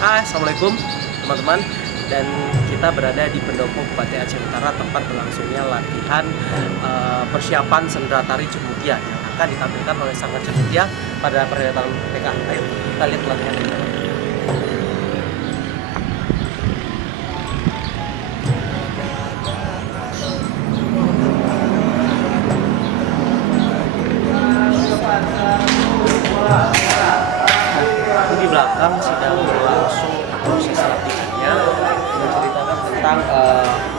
Assalamualaikum teman-teman, dan kita berada di Pendopo Bupati Aceh Utara, tempat berlangsungnya latihan persiapan sendera tari Cut Mutia yang akan ditampilkan oleh Sanggar Cut Mutia pada perhelatan PK. Ayo kita lihat latihan ini. Di belakang sedang berlangsung proses latihannya, menceritakan tentang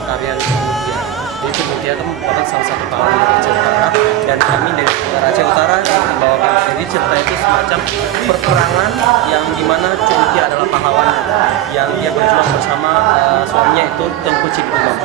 tarian Cut Mutia. Jadi Cut Mutia itu merupakan salah satu pahlawan dari Aceh Utara, dan kami dari Aceh Utara membawakan. Jadi cerita itu semacam perperangan yang dimana Cut Mutia adalah pahlawan yang dia berjuang bersama suaminya itu Tengku Cik Imam.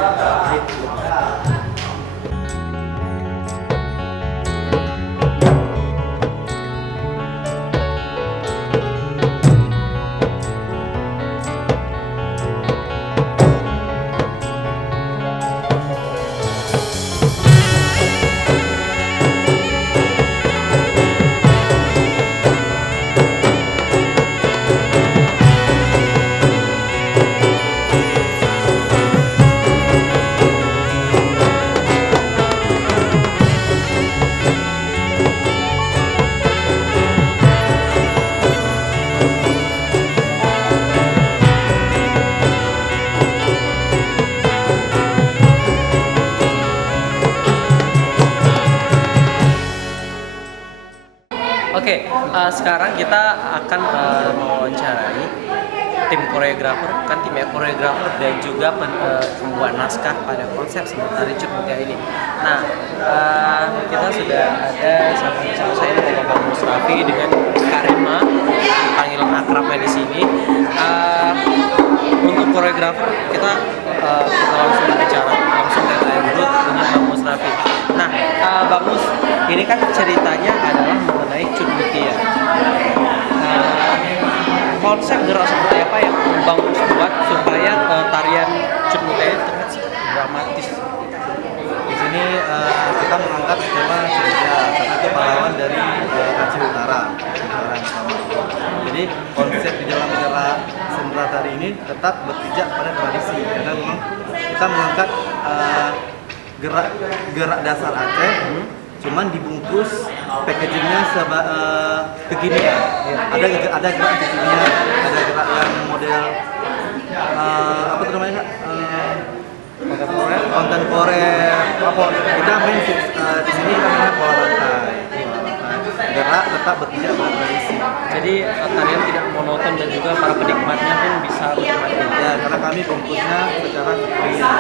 Oke, sekarang kita akan mewawancarai tim koreografer, koreografer dan juga pembuat naskah pada konsep sendera tari Cut Mutia ini. Nah, kita sudah ada sama saya dengan Bang Musrafi dengan Karima, panggilan akrabnya di sini. Untuk koreografer kita langsung bicara langsung tanya dulu dengan Bang Musrafi. Nah, Bang Mus, ini kan ceritanya adalah mengenai Cut Mutia. Konsep gerak seperti apa yang Bang Mus buat supaya tarian Cut Mutia ini terlihat dramatis? Di sini kita mengangkat tema Cut Mutia karena itu pahlawan dari Aceh Utara. Jadi konsep di dalam gerak sendera tari ini tetap berpijak pada tradisi karena memang kita mengangkat gerak dasar Aceh, cuman dibungkus packagingnya kekinian. Ada gerak kekinian, ada gerak yang model apa tuh namanya, kontemporer. Kita main di sini kita main bola lantai. Gerak tetap berpijak pada tradisi. Jadi tarian tidak monoton dan juga para penikmatnya pun bisa menikmati. Ya, karena kami bungkusnya secara kekinian.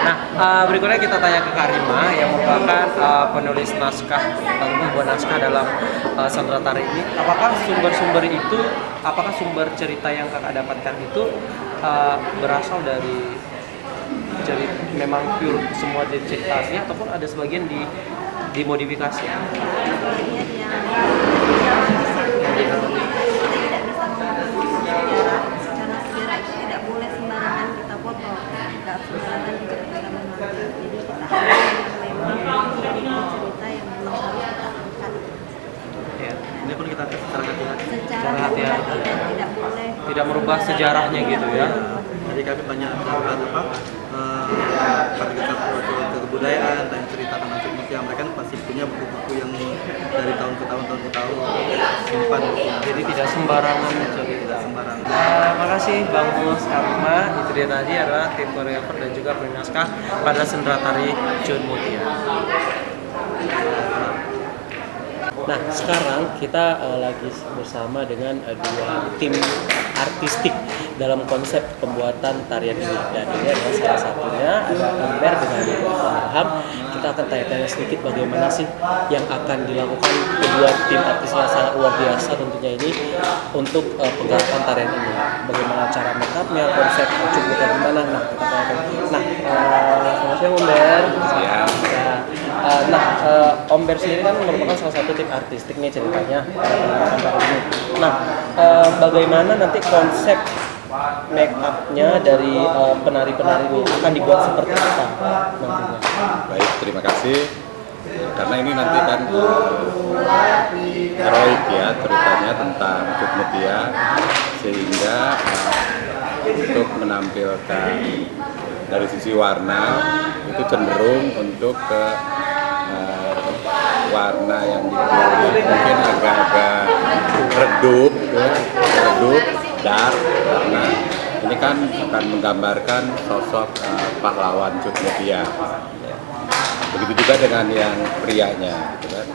Nah, berikutnya kita tanya ke Karima yang merupakan penulis naskah atau membuat naskah dalam sendera tari ini. Apakah sumber cerita yang kakak dapatkan itu berasal dari memang pure semua dari cerita asli ataupun ada sebagian dimodifikasi? Ini pun kita secara hati-hati. Tidak merubah sejarahnya gitu ya. Jadi kami banyak melakukan kebudayaan dan cerita tentang Cut Mutia. Mereka pasti punya buku-buku yang dari tahun ke tahun simpan. Jadi tidak sembarangan. Makasih Bang Mus Karima. Itu dia tadi adalah tim koreografer dan juga penulis naskah pada sendera tari Cut Mutia. Nah, sekarang kita lagi bersama dengan dua tim artistik dalam konsep pembuatan tarian ini. Dan ini adalah salah satunya ada Amber dengan Ilham. Kita akan tanya-tanya sedikit bagaimana sih yang akan dilakukan kedua tim artis yang sangat luar biasa tentunya ini untuk penggarapan tarian ini. Bagaimana cara make-upnya, konsep Cut Mutia gimana? Nah, kita tanya. Nah, selamat siang Amber. Omber sendiri kan merupakan salah satu tim artistik nih ceritanya. Nah, bagaimana nanti konsep make up-nya dari penari-penari ini akan dibuat seperti apa nantinya? Baik, terima kasih. Karena ini nanti kan heroik ya, ceritanya tentang Cut Mutia, sehingga untuk menampilkan dari sisi warna itu cenderung untuk ke warna yang dipilih mungkin agak-agak redup, ya, redup, dark, karena ini kan akan menggambarkan sosok pahlawan Cut Mutia. Begitu juga dengan yang prianya, gitu kan.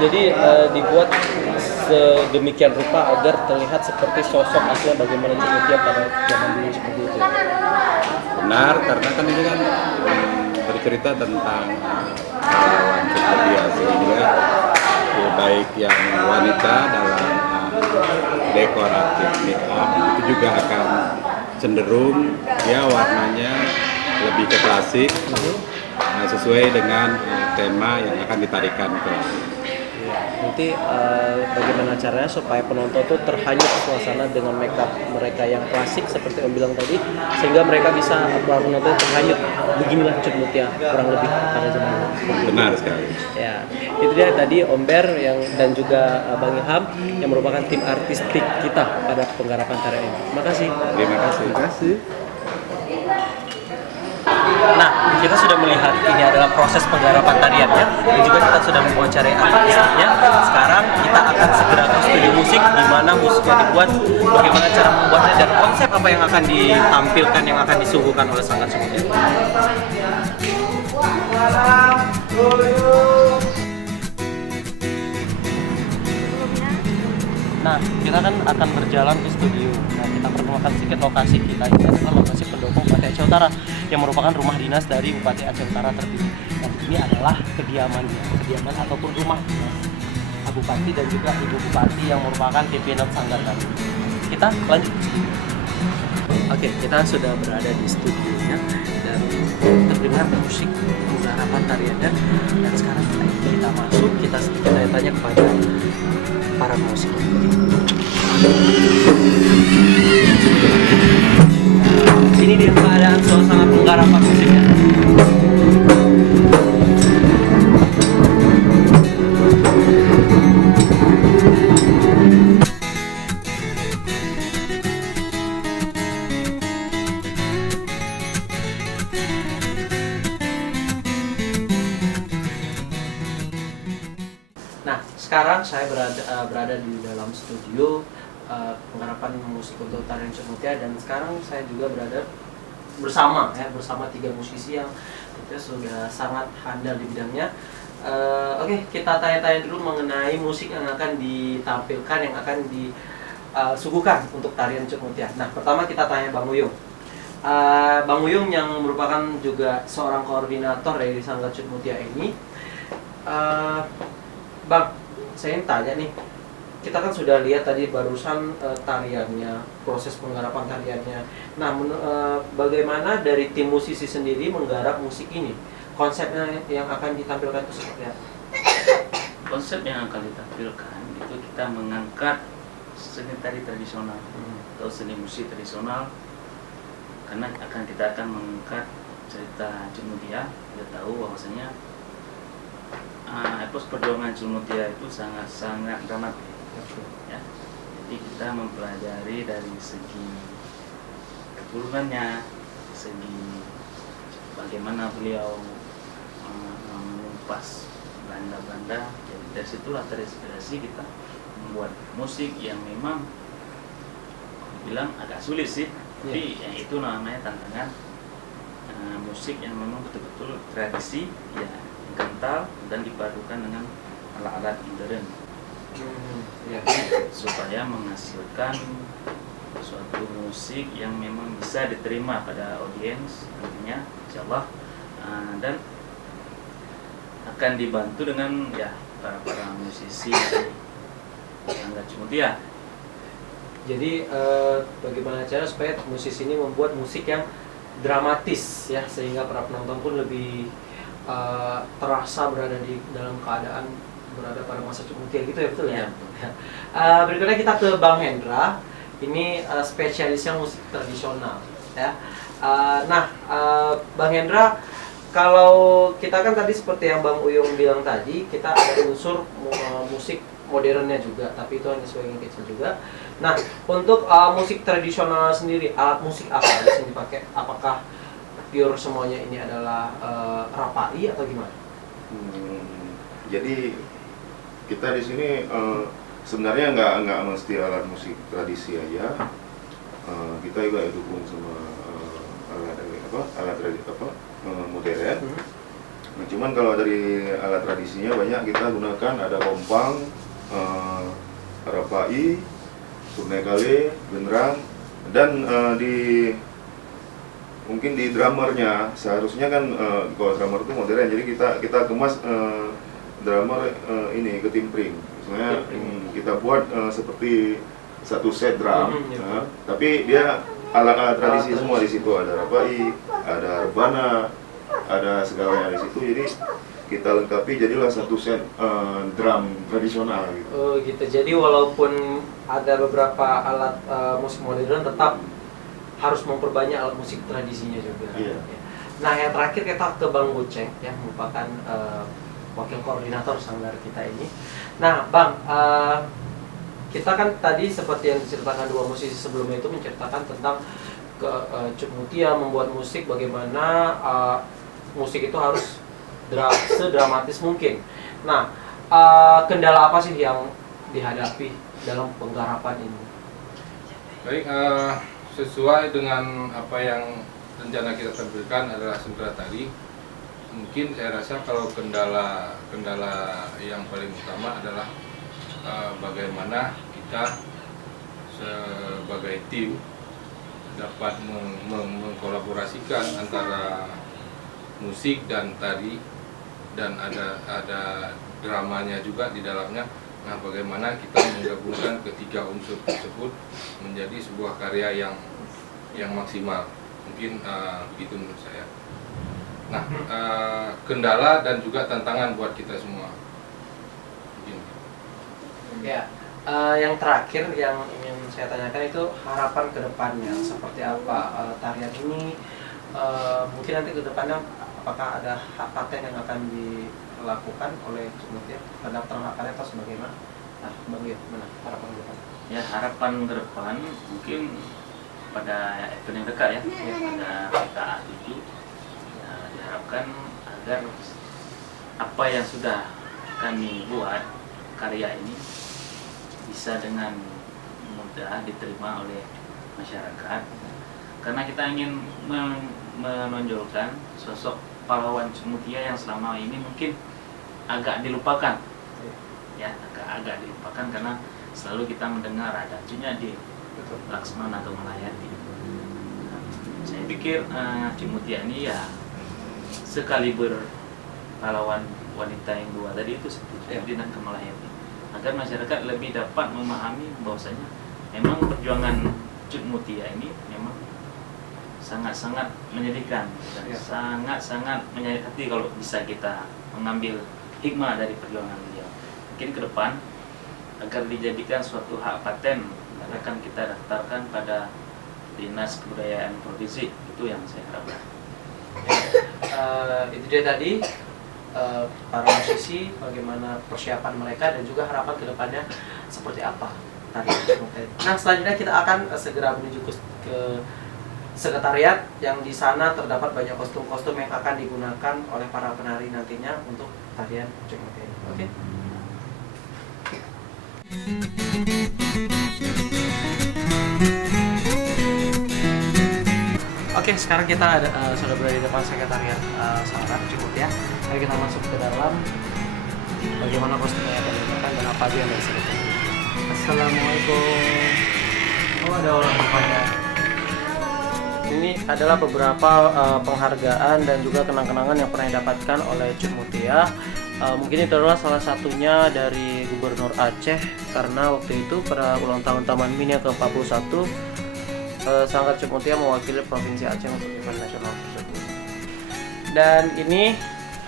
Jadi dibuat sedemikian rupa agar terlihat seperti sosok asli bagaimana Cut Mutia pada zaman dulu seperti itu. Benar, karena kan ini kan bercerita tentang pahlawan Cut Mutia, sehingga baik yang wanita dalam dekoratif make up itu juga akan cenderung ya warnanya lebih ke klasik, sesuai dengan tema yang akan ditarikan ke. Nanti bagaimana caranya supaya penonton tuh terhanyut suasana dengan makeup mereka yang klasik seperti Om bilang tadi, sehingga mereka bisa para penonton terhanyut beginilah Cut Mutia kurang lebih pada zaman dulu. Benar sekali. Ya, itu dia tadi Om Ber yang dan juga Bang Ilham yang merupakan tim artistik kita pada penggarapan tarian ini. Makasih. Terima kasih. Terima kasih. Nah, kita sudah melihat ini adalah proses penggarapan tariannya dan juga kita sudah mewawancarai artisnya. Sekarang kita akan segera ke studio musik di mana musiknya dibuat, bagaimana cara membuatnya dan konsep apa yang akan ditampilkan, yang akan disuguhkan oleh Sanggar Cut Mutia. Nah, kita kan akan berjalan ke studio. Nah, kita perkenalkan sedikit lokasi kita. Ini adalah lokasi pendopo Bupati Aceh Utara yang merupakan rumah dinas dari Bupati Aceh Utara terpilih. Dan ini adalah kediaman ataupun rumah dinas Pak Bupati dan juga Ibu Bupati yang merupakan pimpinan sanggar kami. Kita lanjut. Oke, kita sudah berada di studionya dan terdengar musik penggarapan tarian dan sekarang kita masuk, kita tanya kepada para musik. Ini dia keadaan suasana penggarapan musiknya. Nah, sekarang saya berada di dalam studio penggarapan musik untuk tarian Cut Mutia dan sekarang saya juga berada bersama 3 musisi yang kita sudah sangat handal di bidangnya. Oke, kita tanya-tanya dulu mengenai musik yang akan ditampilkan, yang akan disuguhkan untuk tarian Cut Mutia. Nah, pertama kita tanya Bang Uyung. Bang Uyung yang merupakan juga seorang koordinator dari Sanggar Cut Mutia ini. Bang, saya ingin tanya nih, kita kan sudah lihat tadi barusan tariannya, proses penggarapan tariannya. Nah, bagaimana dari tim musisi sendiri menggarap musik ini? Konsepnya yang akan ditampilkan itu seperti apa? Konsep yang akan ditampilkan itu kita mengangkat seni tari tradisional atau seni musik tradisional, karena kita akan mengangkat cerita Cut Mutia. Kita tahu bahwasanya epos perjuangan Cut Mutia itu sangat dramatis. Ya. Jadi kita mempelajari dari segi keturunannya, segi bagaimana beliau menumpas Belanda. Jadi dari situlah terinspirasi kita membuat musik yang memang bilang agak sulit sih, tapi yang itu namanya tantangan musik yang memang betul-betul tradisi ya, kental dan dipadukan dengan alat-alat modern supaya menghasilkan suatu musik yang memang bisa diterima pada audiens nantinya insyaallah, dan akan dibantu dengan ya para musisi Sanggar Cut Mutia. Jadi bagaimana cara supaya musisi ini membuat musik yang dramatis ya, sehingga para penonton pun lebih terasa berada di dalam keadaan berada pada masa Cut Mutia gitu ya, betul ya? Ya. Berikutnya kita ke Bang Hendra. Ini spesialisnya musik tradisional ya. Bang Hendra, kalau kita kan tadi seperti yang Bang Uyung bilang tadi, kita ada unsur musik modernnya juga, tapi itu hanya sebagian kecil juga. Nah, untuk musik tradisional sendiri, alat musik apa yang sini dipakai? Apakah pure semuanya ini adalah rapai atau gimana? Jadi kita di sini sebenarnya nggak mesti alat musik tradisi aja. Kita juga dukung sama alat modern. Nah, cuman kalau dari alat tradisinya banyak kita gunakan, ada kompang, rapai, turnekale, genderang, dan mungkin di drummernya seharusnya kan kalau drummer itu modern, jadi kita kemas drummer ini ketimpring. Misalnya kita buat seperti satu set drum, tapi dia alat-alat tradisi semua di situ, ada rapai, ada rebana, ada segalanya di situ. Jadi kita lengkapi jadilah satu set drum tradisional gitu. Oh gitu. Jadi walaupun ada beberapa alat musik modern, tetap harus memperbanyak alat musik tradisinya juga. Iya. Nah, yang terakhir kita ke Bang Goceng yang merupakan wakil koordinator sanggar kita ini. Nah, Bang, kita kan tadi seperti yang diceritakan dua musisi sebelumnya itu menceritakan tentang Cut Mutia membuat musik, bagaimana musik itu harus sedramatis mungkin. Nah, kendala apa sih yang dihadapi dalam penggarapan ini? Baik, sesuai dengan apa yang rencana kita tampilkan adalah sendera tari. Mungkin saya rasa kalau kendala yang paling utama adalah bagaimana kita sebagai tim dapat mengkolaborasikan antara musik dan tari, dan ada dramanya juga di dalamnya. Nah, bagaimana kita menggabungkan ketiga unsur tersebut menjadi sebuah karya yang maksimal. Mungkin begitu menurut saya. Nah, kendala dan juga tantangan buat kita semua. Mungkin. Ya, yang terakhir yang ingin saya tanyakan itu harapan ke depannya seperti apa tarian ini. Mungkin nanti ke depannya apakah ada hak paten yang akan dilakukan oleh Mutia, pendaftaran hak paten atau sebagaimana? Nah, bagaimana harapan ke depan? Ya, harapan ke depan mungkin pada event yang dekat ya, pada PKA 7 ya, diharapkan agar apa yang sudah kami buat, karya ini bisa dengan mudah diterima oleh masyarakat, karena kita ingin menonjolkan sosok pahlawan Cut Mutia yang selama ini mungkin agak dilupakan, ya agak dilupakan karena selalu kita mendengar ada Junyadi, Laksmana atau Malayati. Saya pikir Cut Mutia ini ya sekaliber pahlawan wanita yang dua tadi itu, seperti Junyadi dan Kamalayati, agar masyarakat lebih dapat memahami bahwasanya memang perjuangan Cut Mutia ini memang sangat-sangat menyedihkan dan sangat-sangat menyayat hati kalau bisa kita mengambil hikmah dari perjuangan beliau. Mungkin ke depan agar dijadikan suatu hak paten akan kita daftarkan pada Dinas Kebudayaan Provinsi, itu yang saya harapkan. Itu dia tadi para musisi, bagaimana persiapan mereka dan juga harapan ke depannya seperti apa tadi. Nah, selanjutnya kita akan segera menuju ke sekretariat yang di sana terdapat banyak kostum-kostum yang akan digunakan oleh para penari nantinya untuk tarian Cut Mutia ini. Oke. Oke, sekarang kita sudah berada di depan sekretariat Sanggar Cut Mutia. Mari kita masuk ke dalam. Bagaimana kostumnya yang akan digunakan dan apa aja yang dari sekretariat. Assalamualaikum. Oh, ada orang bertanya. Ini adalah beberapa penghargaan dan juga kenang-kenangan yang pernah didapatkan oleh Cut Mutia. Mungkin itu adalah salah satunya dari Gubernur Aceh, karena waktu itu pada ulang tahun Taman Mini yang ke-41 Sanggar Cut Mutia mewakili Provinsi Aceh untuk event nasional tersebut. Dan ini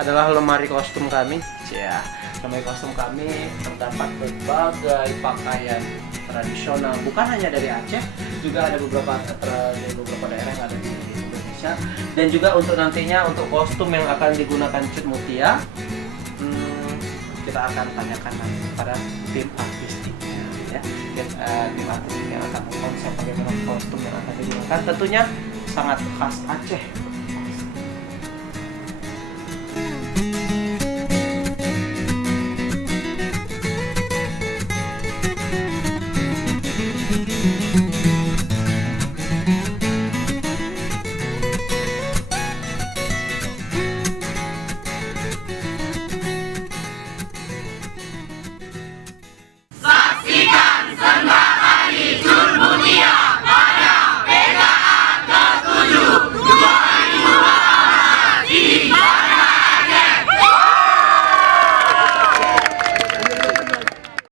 adalah lemari kostum kami. Ya, lemari kostum kami terdapat berbagai pakaian tradisional, bukan hanya dari Aceh, juga ada beberapa daerah yang ada di Indonesia Indonesia. Dan juga untuk nantinya untuk kostum yang akan digunakan Cut Mutia, kita akan tanyakan nanti kepada tim artistiknya ya. Tim artistik yang akan mengkonsep bagaimana kostum yang akan digunakan, tentunya sangat khas Aceh